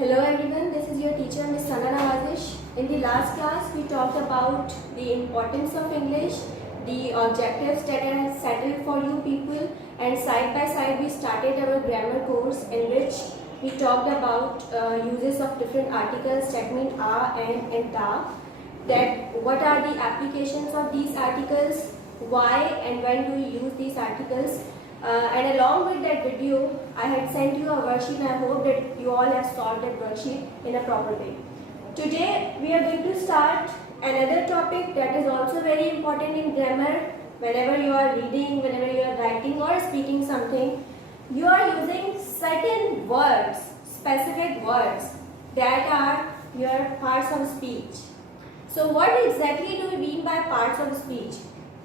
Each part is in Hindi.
Hello everyone, this is your teacher Ms. Sana Nawazish. In the last class, we talked about the importance of English, the objectives that are settled for you people, and side by side we started our grammar course in which we talked about uses of different articles that mean a and ta, that what are the applications of these articles, why and when do we use these articles. And along with that video, I had sent you a worksheet and I hope that you all have solved that worksheet in a proper way. Today, we are going to start another topic that is also very important in grammar. Whenever you are reading, whenever you are writing or speaking something, you are using certain words, specific words that are your parts of speech. So what exactly do we mean by parts of speech?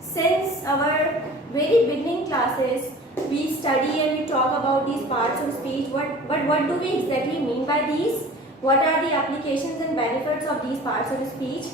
Since our very beginning classes, we study and we talk about these parts of speech. What do we exactly mean by these? What are the applications and benefits of these parts of speech?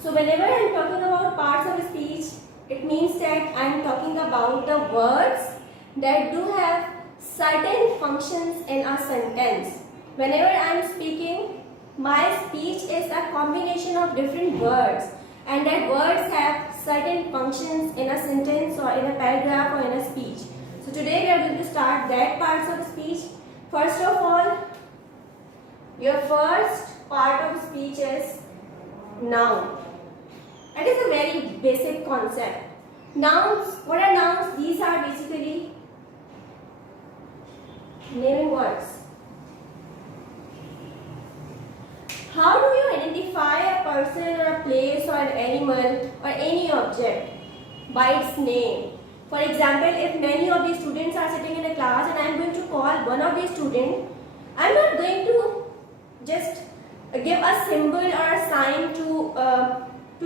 So whenever I am talking about parts of speech, it means that I am talking about the words that do have certain functions in a sentence. Whenever I am speaking, my speech is a combination of different words, and that words have certain functions in a sentence or in a paragraph or in a speech. So today we are going to start that parts of speech. First of all, your first part of speech is noun. That is a very basic concept. Nouns, what are nouns? These are basically naming words. How do you identify a person or a place or an animal or any object? By its name. For example, if many of the students are sitting in a class and I am going to call one of the students, I am not going to just give a symbol or a sign to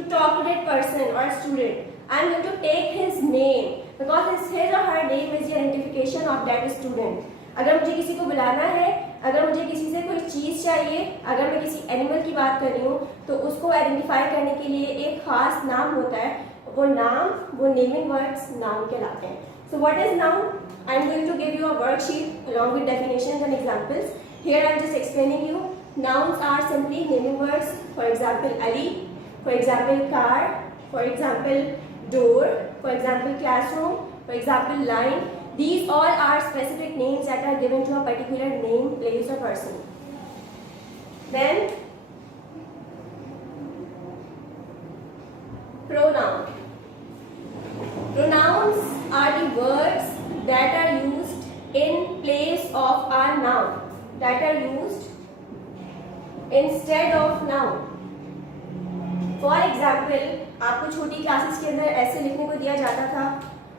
talk to that person or a student. I am going to take his name because his or her name is the identification of that student. अगर मुझे किसी को बुलाना है, अगर मुझे किसी से कोई चीज़ चाहिए, अगर मैं किसी एनिमल की बात कर रही हूँ, तो उसको आइडेंटिफाई करने के लिए एक खास नाम होता है. वो नाम, वो नेमिंग वर्ड्स नाउन कहलाते हैं. So what is noun? I am going to give you a worksheet along with definitions and examples. Here I am just explaining you. Nouns are simply naming words. For example, Ali. For example, car. For example, door. For example, classroom. For example, line. These all are specific names that are given to a particular name, place or person. Then, pronoun. Pronouns are the words that are used in place of a noun, that are used instead of noun. For example, आपको छोटी क्लासेस के अंदर ऐसे लिखने को दिया जाता था.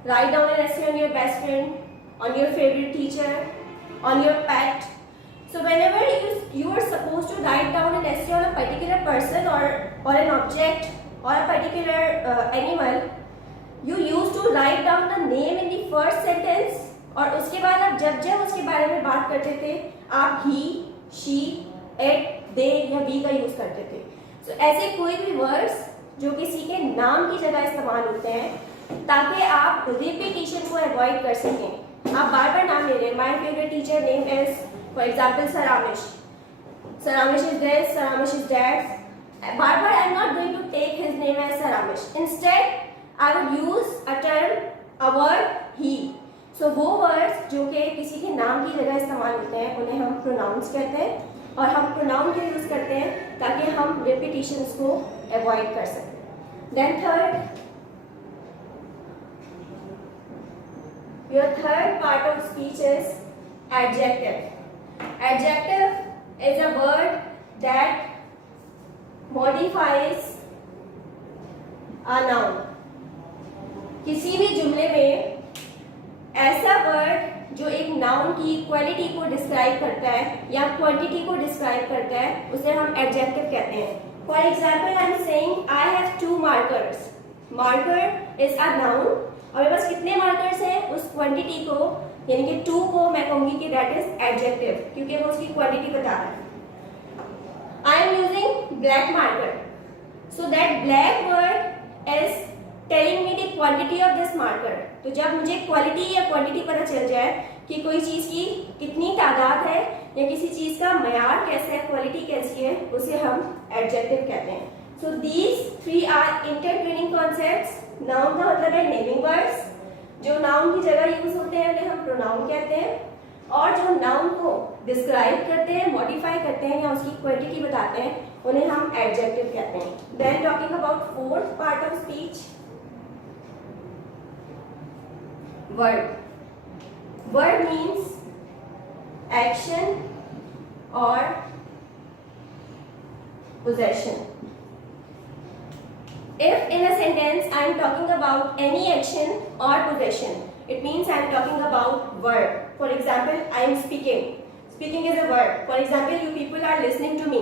Write down an essay on your best friend, on your favorite teacher, on your pet. So whenever you are supposed to write down an essay on a particular person or an object or a particular animal, you used to write down the name in the first sentence, और उसके बाद आप जब उसके बारे में बात करते थे, आप he, she, it, they या we का यूज करते थे. So ऐसे कोई भी वर्ड्स जो किसी के नाम की जगह इस्तेमाल होते हैं ताकि आप रिपीटिशन को अवॉइड कर सकें. आप बार बार नाम ले रहे हैं. My favourite teacher name is for example sir Ramesh. Sir Ramesh is this, sir Ramesh is that. बार बार I am not going to take his name as sir Ramesh. Instead I would use a term, a word he. So वो वर्ड्स जो कि किसी के नाम की जगह इस्तेमाल होते हैं उन्हें हम प्रोनाउंस कहते हैं, और हम प्रोनाउन को यूज करते हैं ताकि हम रिपीटिशंस को अवॉइड कर सकें. Then third, your third part of speech is adjective. Adjective is a word that modifies a noun. किसी भी जुमले में ऐसा वर्ड जो एक नाउन की क्वालिटी को डिस्क्राइब करता है या क्वांटिटी को डिस्क्राइब करता है उसे हम एडजेक्टिव कहते हैं. For example I am saying I have 2 markers. Marker is a noun और मेरे पास कितने मार्कर्स हैं, उस क्वांटिटी को यानी कि 2 को मैं कहूंगी कि दैट इज एडजेक्टिव, क्योंकि वो उसकी क्वांटिटी बता रहा है. I am using black marker, so that black word is telling me the quantity of this marker. तो जब मुझे क्वालिटी या क्वांटिटी पता चल जाए कि कोई चीज़ की कितनी तादाद है या किसी चीज़ का मयार कैसा है, क्वालिटी कैसी है, उसे हम एडजेक्टिव कहते हैं। So these three are intertwining concepts. Noun का मतलब है नेमिंग वर्ड्स, जो नाउन की जगह यूज होते हैं उन्हें हम प्रोनाउन कहते हैं, और जो नाउन को डिस्क्राइब करते हैं, मॉडिफाई करते हैं या उसकी क्वांटिटी बताते हैं उन्हें हम एडजेक्टिव कहते हैं। Then talking about fourth part of speech, word. Verb means action or possession. If in a sentence I am talking about any action or possession, it means I am talking about verb. For example, I am speaking. Speaking is a verb. For example, you people are listening to me.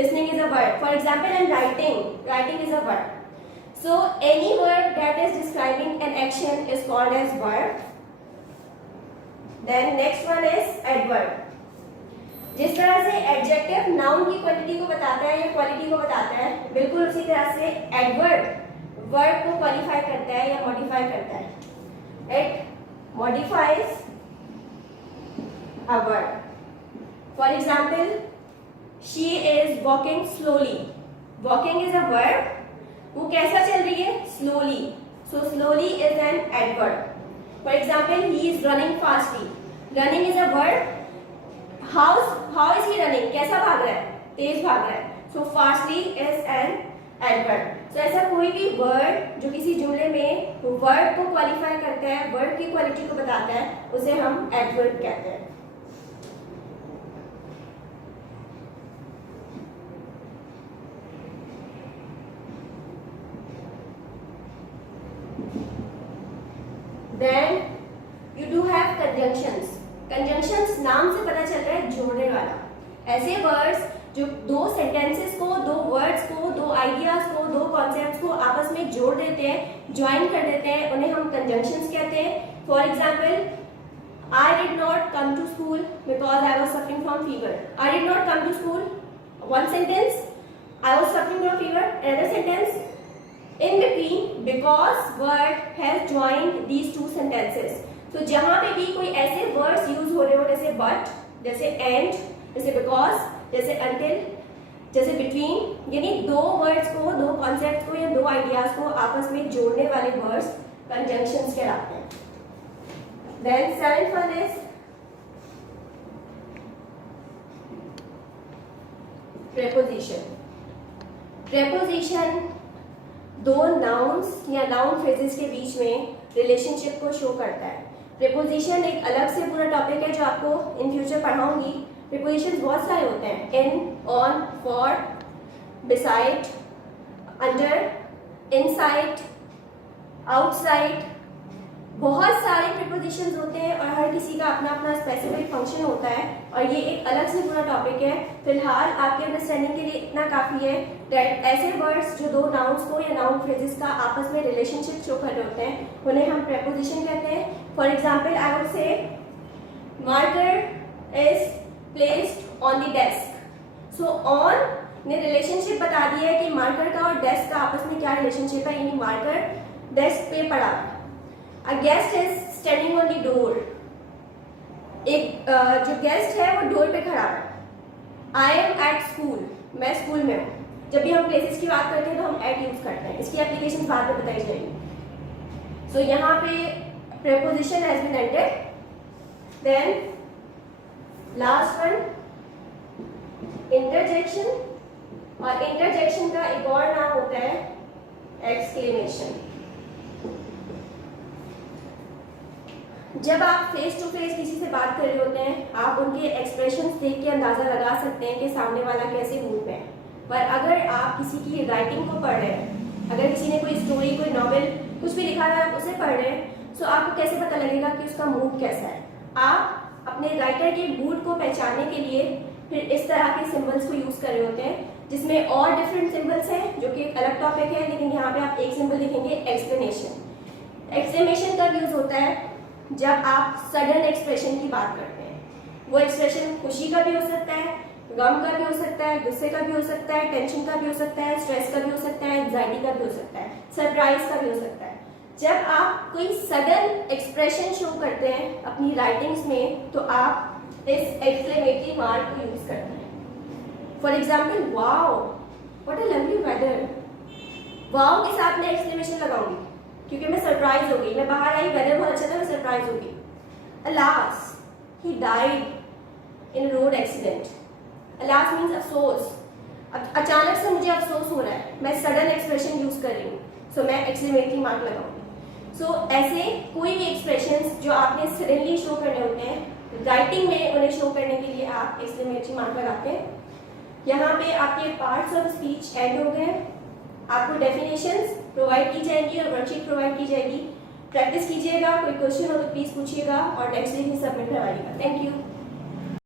Listening is a verb. For example, I am writing. Writing is a verb. So any word that is describing an action is called as verb. Then next one is adverb. जिस तरह से एडजेक्टिव नाउन की क्वांटिटी को बताता है या क्वालिटी को बताता है, बिल्कुल उसी तरह से एडवर्ब वर्ब को क्वालिफाई करता है या मॉडिफाई करता है। It modifies a verb. For example, she is walking slowly. Walking is a verb. वो कैसा चल रही है? Slowly. So slowly is an adverb. For example, he is running fastly. Running is a verb. How is he running? कैसा भाग रहा है? तेज भाग रहा है. So fastly is an adverb. So ऐसा कोई भी word जो किसी जुमले में verb को qualify करता है, verb की quality को बताता है, उसे हम adverb कहते हैं. Then you do have conjunctions. Conjunctions नाम से पता चल रहा है जोड़ने वाला। ऐसे words जो दो sentences को, दो words को, दो ideas को, दो concepts को आपस में जोड़ देते हैं, join कर देते हैं, उन्हें हम conjunctions कहते हैं। For example, I did not come to school because I was suffering from fever. I did not come to school. One sentence, I was suffering from fever. Another sentence, in between, because word has joined these two sentences. So जहाँ पे भी कोई ऐसे words use हो रहे हो जैसे but, जैसे and, जैसे because, जैसे until, जैसे between, यानी दो words को, दो concepts को या दो ideas को आपस में जोड़ने वाले words conjunctions कहलाते हैं. Then seventh one is preposition. Preposition दो नाउन्स या नाउन फ्रेजेस के बीच में रिलेशनशिप को शो करता है। प्रीपोजिशन एक अलग से पूरा टॉपिक है जो आपको इन फ्यूचर पढ़ाऊंगी। प्रीपोजिशंस बहुत सारे होते हैं, in, on, for, beside, under, inside, outside, बहुत सारे प्रीपोजिशंस होते हैं और हर किसी का अपना अपना स्पेसिफिक फंक्शन होता है और ये एक अलग से पूरा टॉपिक है। फिलहाल आपके अंडरस्टैंडिंग के लिए इतना काफ़ी है दैट ऐसे वर्ड्स जो दो नाउन्स को या नाउन फ्रेजेस का आपस में रिलेशनशिप शो कर रहे होते हैं उन्हें हम प्रीपोजिशन कहते हैं। For example, I would say marker is placed on the desk. So on ने रिलेशनशिप बता दिया है कि मार्कर का और डेस्क का आपस में क्या रिलेशनशिप है, यानी मार्कर डेस्क पे पड़ा है। A guest is standing on the door. एक जो गेस्ट है वो डोर पे खड़ा है। I am at school. मैं स्कूल में हूँ। जब भी हम प्लेसेस की बात करते हैं तो हम at यूज करते हैं। इसकी एप्लीकेशन बाद में बताई जाएगी। So यहाँ पे preposition has been entered. Then last one interjection, और interjection का एक और नाम होता है exclamation. जब आप फेस टू फेस किसी से बात कर रहे होते हैं आप उनके एक्सप्रेशंस देख के अंदाज़ा लगा सकते हैं कि सामने वाला कैसे मूड में है। पर अगर आप किसी की राइटिंग को पढ़ रहे हैं, अगर किसी ने कोई स्टोरी, कोई नॉवेल, कुछ भी लिखा है आप उसे पढ़ रहे हैं, तो आपको कैसे पता लगेगा कि उसका मूड कैसा है। आप अपने राइटर के मूड को पहचानने के लिए फिर इस तरह के सिम्बल्स को यूज़ कर रहे होते हैं, जिसमें और डिफरेंट सिम्बल्स हैं जो कि एक अलग टॉपिक है, लेकिन यहाँ पे आप एक सिम्बल लिखेंगे एक्सप्लेनेशन। एक्सक्लेमेशन कब यूज़ होता है? जब आप सडन एक्सप्रेशन की बात करते हैं। वो एक्सप्रेशन खुशी का भी हो सकता है, गम का भी हो सकता है, गुस्से का भी हो सकता है, टेंशन का भी हो सकता है, स्ट्रेस का भी हो सकता है, एंजाइटी का भी हो सकता है, सरप्राइज का भी हो सकता है। जब आप कोई सडन एक्सप्रेशन शो करते हैं अपनी राइटिंग्स में तो आप इस एक्सक्लेमेटरी मार्क को यूज करते हैं। For example, wow what a lovely weather. Wow के साथ मैं एक्सक्लेमेशन लगाऊंगी क्योंकि मैं सरप्राइज हो गई, मैं बाहर आई, वेदर बहुत अच्छा था, मैं सरप्राइज हो गई। Alas he died in road accident. Alas means अफसोस, अचानक से मुझे अफसोस हो रहा है, मैं सडन एक्सप्रेशन यूज कर रही हूँ, सो मैं एक्सक्लेमेटरी मार्क लगाऊंगी। सो ऐसे कोई भी एक्सप्रेशंस जो आपने सडनली शो करने होते हैं राइटिंग में, उन्हें शो करने के लिए आप एक्सक्लेमेटरी मार्क लगाते हैं। यहाँ पे आपके पार्ट्स ऑफ स्पीच ऐड हो गए, आपको डेफिनेशंस प्रोवाइड की जाएंगी और वर्कशीट प्रोवाइड की जाएगी। प्रैक्टिस कीजिएगा, कोई क्वेश्चन हो तो प्लीज पूछिएगा और नेक्स्ट वीक में सबमिट करवाइएगा। Thank you.